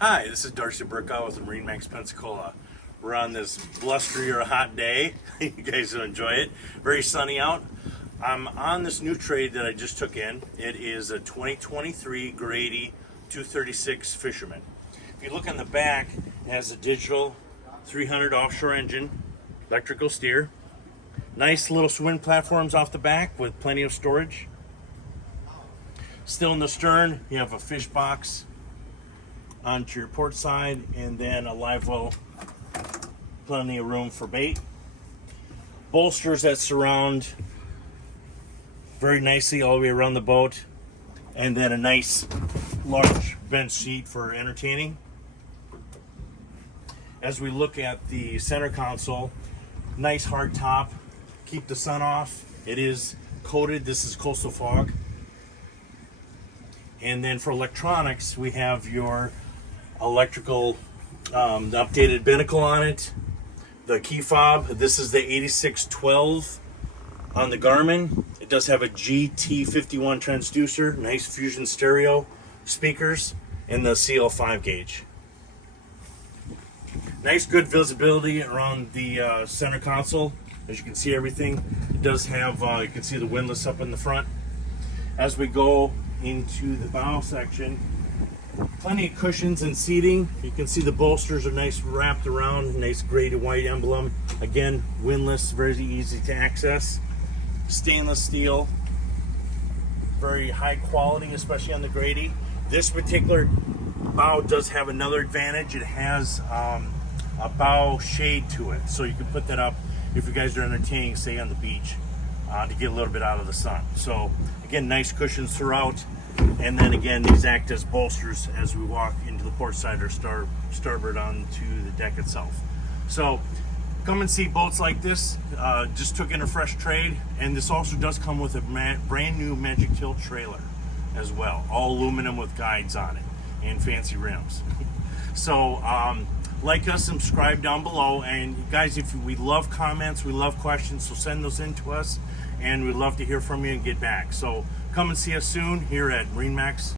Hi, this is Darcy Burkow with MarineMax Pensacola. We're on this blustery or hot day. You guys will enjoy it. Very sunny out. I'm on this new trade that I just took in. It is a 2023 Grady 236 Fisherman. If you look on the back, it has a digital 300 offshore engine, electrical steer. Nice little swing platforms off the back with plenty of storage. Still in the stern, you have a fish box onto your port side, and then a live well, plenty of room for bait. Bolsters that surround very nicely all the way around the boat, and then a nice large bench seat for entertaining. As we look at the center console, nice hard top, keep the sun off. It is coated. This is coastal fog. And then for electronics, we have your electrical, the updated binnacle on it, the key fob. This is the 8612 on the Garmin. It does have a GT51 transducer, nice fusion stereo speakers, and the CL5 gauge. Nice good visibility around the center console. As you can see everything, it does have, you can see the windlass up in the front. As we go into the bow section, plenty of cushions and seating. You can see the bolsters are nice wrapped around, nice Grady-White emblem. Again, windlass, very easy to access. Stainless steel, very high quality, especially on the Grady. This particular bow does have another advantage. It has a bow shade to it, so you can put that up if you guys are entertaining, say on the beach, to get a little bit out of the sun. So again, nice cushions throughout, and then again, these act as bolsters as we walk into the port side or starboard onto the deck itself. So come and see boats like this. Just took in a fresh trade, and this also does come with a brand new Magic Tilt trailer as well, all aluminum with guides on it and fancy rims. So like us, subscribe down below, and guys, if we love comments, we love questions, so send those in to us, and we'd love to hear from you and get back. So come and see us soon here at MarineMax.